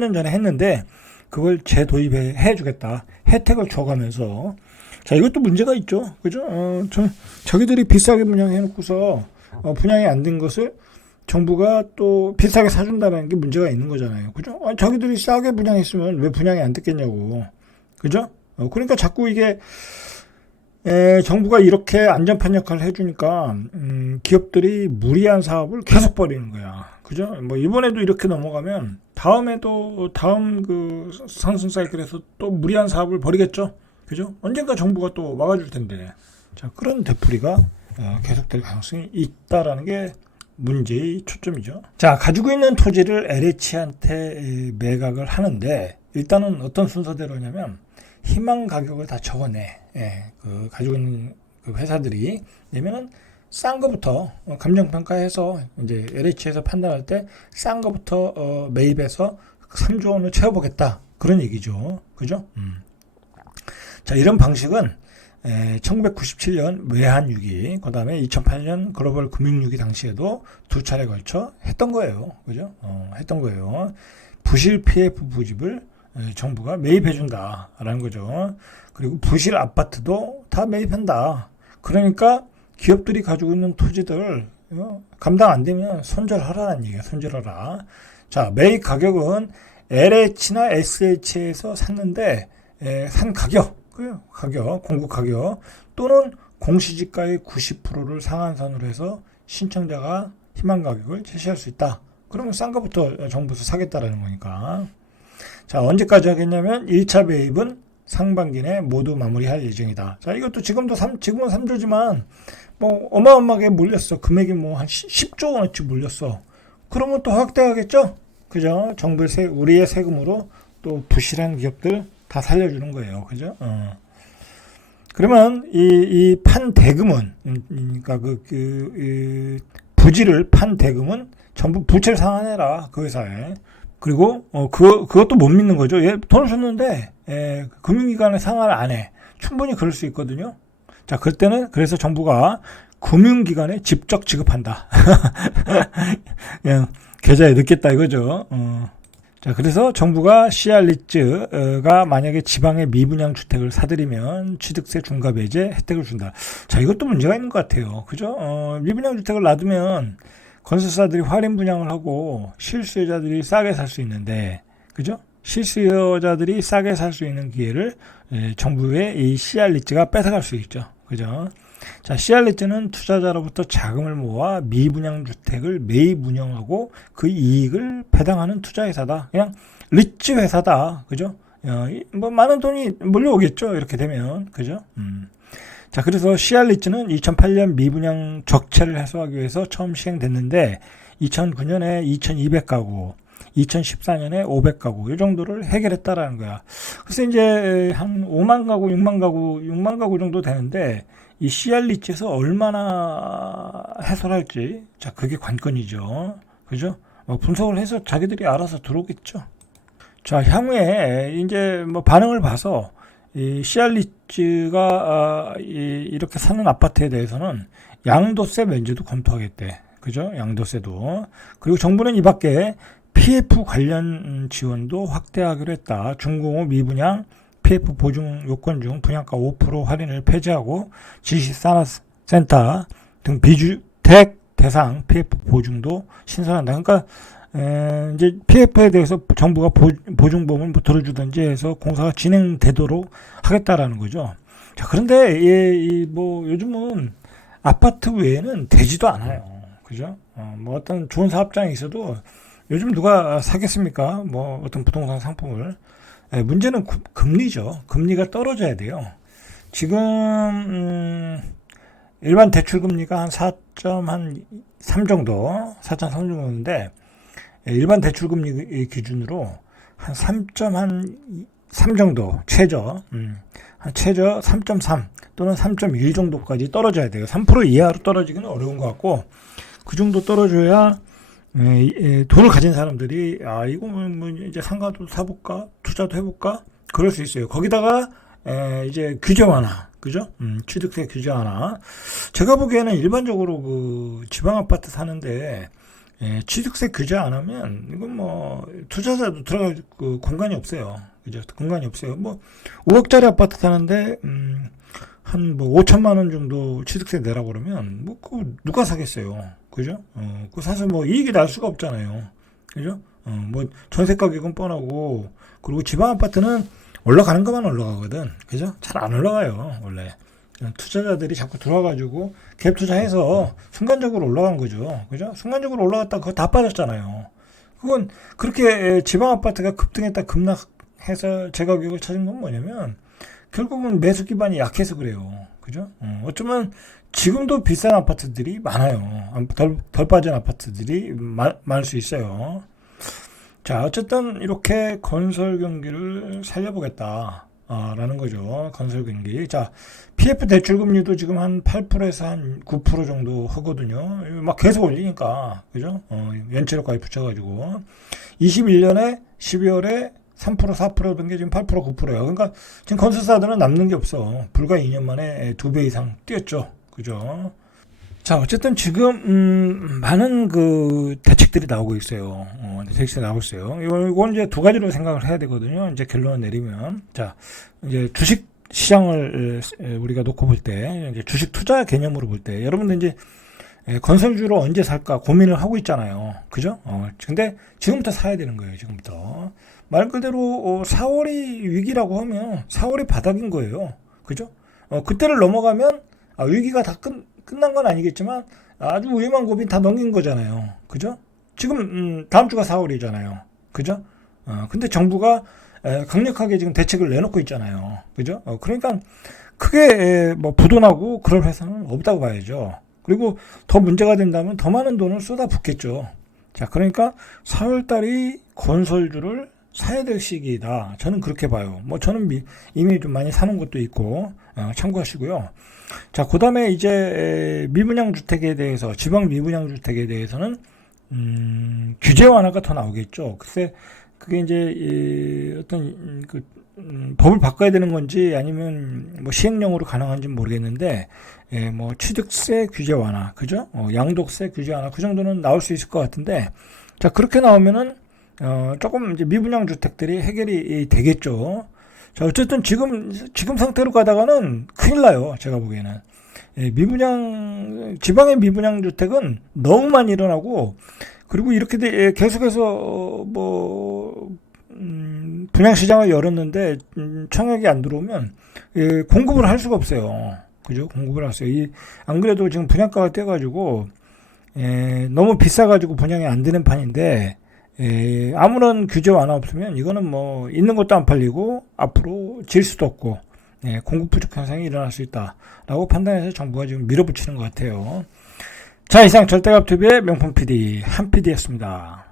3년 전에 했는데 그걸 재도입해 주겠다. 혜택을 줘가면서. 자, 이것도 문제가 있죠. 그죠? 자기들이 비싸게 분양해놓고서 분양이 안 된 것을 정부가 또 비싸게 사준다는 게 문제가 있는 거잖아요. 그죠? 자기들이 싸게 분양했으면 왜 분양이 안 됐겠냐고. 그죠? 그러니까 자꾸 이게 정부가 이렇게 안전판 역할을 해주니까 기업들이 무리한 사업을 계속 벌이는 거야. 그죠? 뭐 이번에도 이렇게 넘어가면 다음에도 다음 그 상승 사이클에서 또 무리한 사업을 벌이겠죠. 그죠? 언젠가 정부가 또 막아줄 텐데. 자, 그런 되풀이가 계속될 가능성이 있다라는 게 문제의 초점이죠. 자, 가지고 있는 토지를 LH한테 매각을 하는데 일단은 어떤 순서대로냐면 희망 가격을 다 적어내. 그 가지고 있는 그 회사들이 내면은 싼 거부터 감정평가해서 이제 LH에서 판단할 때 싼 거부터 매입해서 3조 원을 채워보겠다. 그런 얘기죠. 그죠? 자, 이런 방식은 1997년 외환위기, 그 다음에 2008년 글로벌 금융위기 당시에도 두 차례 걸쳐 했던 거예요. 그죠? 했던 거예요. 부실 PF 부집을 정부가 매입해준다라는 거죠. 그리고 부실 아파트도 다 매입한다. 그러니까 기업들이 가지고 있는 토지들 감당 안 되면 손절하라는 얘기야. 손절하라. 자, 매입 가격은 LH나 SH에서 샀는데 산 가격, 공급 가격 또는 공시지가의 90%를 상한선으로 해서 신청자가 희망 가격을 제시할 수 있다. 그러면 싼 거부터 정부에서 사겠다라는 거니까. 자, 언제까지 하겠냐면 1차 매입은 상반기 내 모두 마무리할 예정이다. 자, 이것도 지금은 3조지만 뭐 어마어마하게 몰렸어. 금액이 뭐 한 10조 원어치 몰렸어. 그러면 또 확대하겠죠? 그죠? 정부의 우리의 세금으로 또 부실한 기업들 다 살려주는 거예요. 그죠? 그러면 이 판 대금은, 그러니까 부지를 판 대금은 전부 부채를 상환해라. 그 회사에. 그리고 그것도 못 믿는 거죠. 얘 돈을 줬는데 금융기관에 상환을 안 해. 충분히 그럴 수 있거든요. 자, 그때는 그래서 정부가 금융기관에 직접 지급한다. 그냥 계좌에 넣겠다 이거죠. 자, 그래서 정부가 시알리츠가 만약에 지방의 미분양 주택을 사들이면 취득세 중과 배제 혜택을 준다. 자, 이것도 문제가 있는 것 같아요. 그죠? 미분양 주택을 놔두면 건설사들이 할인 분양을 하고 실수요자들이 싸게 살 수 있는데, 그죠? 실수요자들이 싸게 살 수 있는 기회를 정부의 이 시알리츠가 뺏어갈 수 있죠. 그죠? 자, 시알리츠는 투자자로부터 자금을 모아 미분양 주택을 매입 운영하고 그 이익을 배당하는 투자회사다. 그냥 리츠 회사다. 그죠? 뭐 많은 돈이 몰려오겠죠. 이렇게 되면. 그죠? 자, 그래서 시알리츠는 2008년 미분양 적체를 해소하기 위해서 처음 시행됐는데 2009년에 2200가구, 2014년에 500가구 이 정도를 해결했다라는 거야. 그래서 이제 한 5만 가구, 6만 가구 정도 되는데 이 시알리츠에서 얼마나 해소할지, 자, 그게 관건이죠. 그죠? 분석을 해서 자기들이 알아서 들어오겠죠. 자, 향후에 이제 뭐 반응을 봐서 이 시알리츠가 이렇게 사는 아파트에 대해서는 양도세 면제도 검토하겠대. 그죠? 양도세도. 그리고 정부는 이 밖에 PF 관련 지원도 확대하기로 했다. 중공업 미분양 PF 보증 요건 중 분양가 5% 할인을 폐지하고 지식산업센터 등 비주택 대상 PF 보증도 신설한다. 그러니까 이제 PF에 대해서 정부가 보증금을 들어주든지 해서 공사가 진행되도록 하겠다라는 거죠. 자, 그런데 뭐 요즘은 아파트 외에는 되지도 않아요. 그죠? 뭐 어떤 좋은 사업장이 있어도 요즘 누가 사겠습니까? 뭐 어떤 부동산 상품을. 문제는 금리죠. 금리가 떨어져야 돼요. 지금 일반 대출 금리가 한 4.3 정도, 4.3 정도인데 일반 대출 금리 기준으로 한 3.3 정도 최저, 한 최저 3.3 또는 3.1 정도까지 떨어져야 돼요. 3% 이하로 떨어지기는 어려운 것 같고 그 정도 떨어져야 돈을 가진 사람들이 이거 뭐 이제 상가도 사볼까, 투자도 해볼까, 그럴 수 있어요. 거기다가 이제 규제 완화, 그죠? 취득세 규제 완화. 제가 보기에는 일반적으로 그 지방 아파트 사는데 취득세 규제 안 하면 이건 뭐 투자자도 들어갈 그 공간이 없어요. 그죠? 공간이 없어요. 뭐 5억짜리 아파트 사는데 한 뭐 5천만 원 정도 취득세 내라고 그러면 뭐 그거 누가 사겠어요. 그죠? 그거 사서 뭐 이익이 날 수가 없잖아요. 그죠? 뭐 전세 가격은 뻔하고, 그리고 지방 아파트는 올라가는 것만 올라가거든. 그죠? 잘 안 올라가요, 원래. 투자자들이 자꾸 들어와가지고 갭 투자해서 순간적으로 올라간 거죠. 그죠? 순간적으로 올라갔다 그거 다 빠졌잖아요. 그건 그렇게 지방 아파트가 급등했다 급락해서 제 가격을 찾은 건 뭐냐면 결국은 매수 기반이 약해서 그래요. 그죠? 어쩌면 지금도 비싼 아파트들이 많아요. 덜 빠진 아파트들이 많을 수 있어요. 자, 어쨌든 이렇게 건설 경기를 살려보겠다. 라는 거죠. 건설 경기. 자, PF 대출 금리도 지금 한 8%에서 한 9% 정도 하거든요. 막 계속 올리니까. 그죠? 연체료까지 붙여가지고. 21년에 12월에 3% 4%던 게 지금 8% 9%예요. 그러니까 지금 건설사들은 남는 게 없어. 불과 2년 만에 2배 이상 뛰었죠. 그죠? 자, 어쨌든 지금 많은 그 대책들이 나오고 있어요. 대책들이 나오고 있어요. 이건 이제 두 가지로 생각을 해야 되거든요. 이제 결론을 내리면, 자, 이제 주식 시장을 우리가 놓고 볼 때, 이제 주식 투자 개념으로 볼 때, 여러분들 이제 건설주로 언제 살까 고민을 하고 있잖아요. 그죠? 근데 지금부터 사야 되는 거예요. 지금부터. 말 그대로 4월이 위기라고 하면 4월이 바닥인 거예요. 그죠? 그때를 넘어가면 위기가 다 끝난 건 아니겠지만 아주 위험한 고비 다 넘긴 거잖아요. 그죠? 지금 다음 주가 4월이잖아요. 그죠? 근데 정부가 강력하게 지금 대책을 내놓고 있잖아요. 그죠? 그러니까 크게 뭐 부도나고 그럴 회사는 없다고 봐야죠. 그리고 더 문제가 된다면 더 많은 돈을 쏟아붓겠죠. 자, 그러니까 4월 달이 건설주를 사야 될 시기이다. 저는 그렇게 봐요. 뭐 저는 이미 좀 많이 사는 것도 있고 참고하시고요. 자, 그 다음에 이제 미분양 주택에 대해서, 지방 미분양 주택에 대해서는 규제 완화가 더 나오겠죠. 글쎄 그게 이제 어떤 그 법을 바꿔야 되는 건지 아니면 뭐 시행령으로 가능한지 모르겠는데, 뭐 취득세 규제 완화, 그죠? 양도세 규제 완화, 그 정도는 나올 수 있을 것 같은데, 자, 그렇게 나오면은 조금 이제 미분양 주택들이 해결이 되겠죠. 자, 어쨌든 지금 상태로 가다가는 큰일 나요. 제가 보기에는. 지방의 미분양 주택은 너무 많이 일어나고, 그리고 이렇게 계속해서 분양 시장을 열었는데 청약이 안 들어오면 공급을 할 수가 없어요. 그죠? 공급을 할 수 없어요. 안 그래도 지금 분양가가 뛰어가지고 너무 비싸가지고 분양이 안 되는 판인데, 아무런 규제 완화 없으면 이거는 뭐 있는 것도 안 팔리고 앞으로 질 수도 없고 공급 부족 현상이 일어날 수 있다라고 판단해서 정부가 지금 밀어붙이는 것 같아요. 자, 이상 절대값TV의 명품 PD 한 PD였습니다.